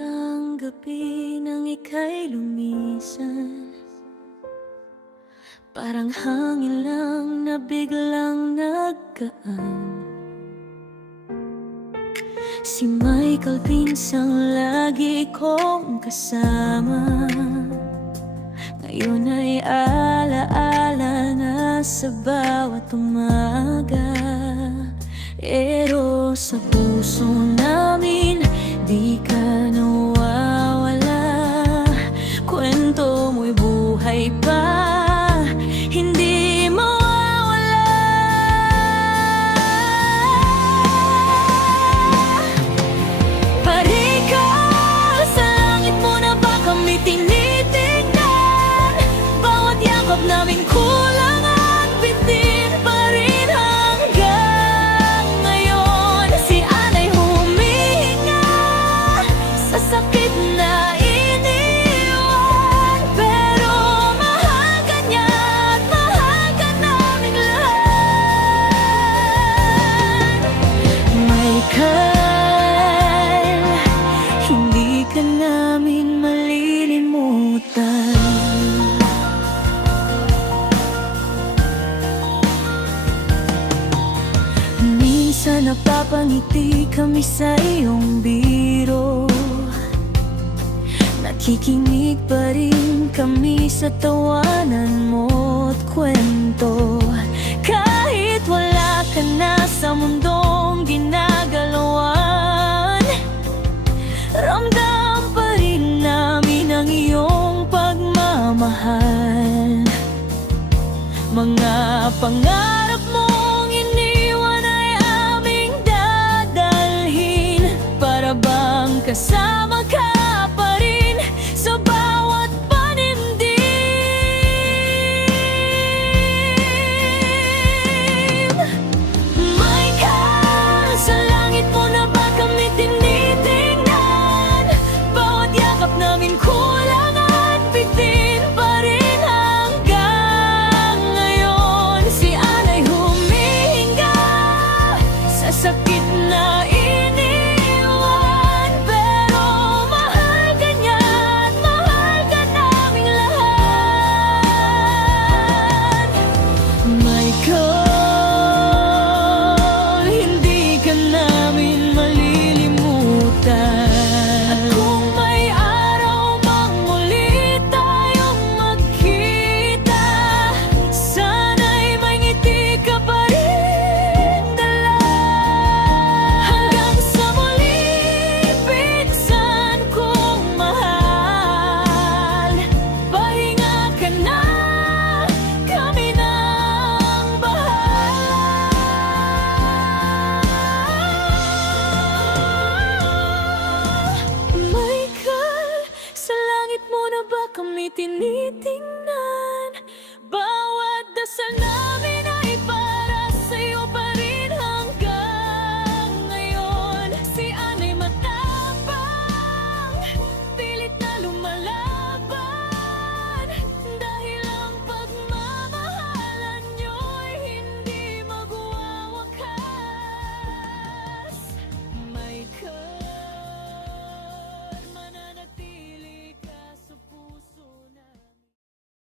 ang gabi nang ika'y lumisan, parang hangin lang na biglang nagkaan. Si Michael pinsang lagi kong kasama, ngayon ay alaala na sa bawat umaga. Pero sa puso namin di ka nawawala, kwento mo'y buhay pa, hindi mawawala. Parikaw sa langit mo na ba kami tinitignan? Bawat yakap namin kulang at bitin pa rin hanggang ngayon. Si Anay humihinga sa sakit na iniwan, pero mahal ka niya at mahal ka naming lahat. Michael, hindi ka namin malilimutan. Minsan napapangiti kami sa iyong biro, nakikinig pa rin kami sa tawanan mo at kwento. Kahit wala ka na sa mundong ginagalawan, ramdam pa rin namin ang iyong pagmamahal. Mga pangarap mong iniwan ay aming dadalhin, para bang kasama ka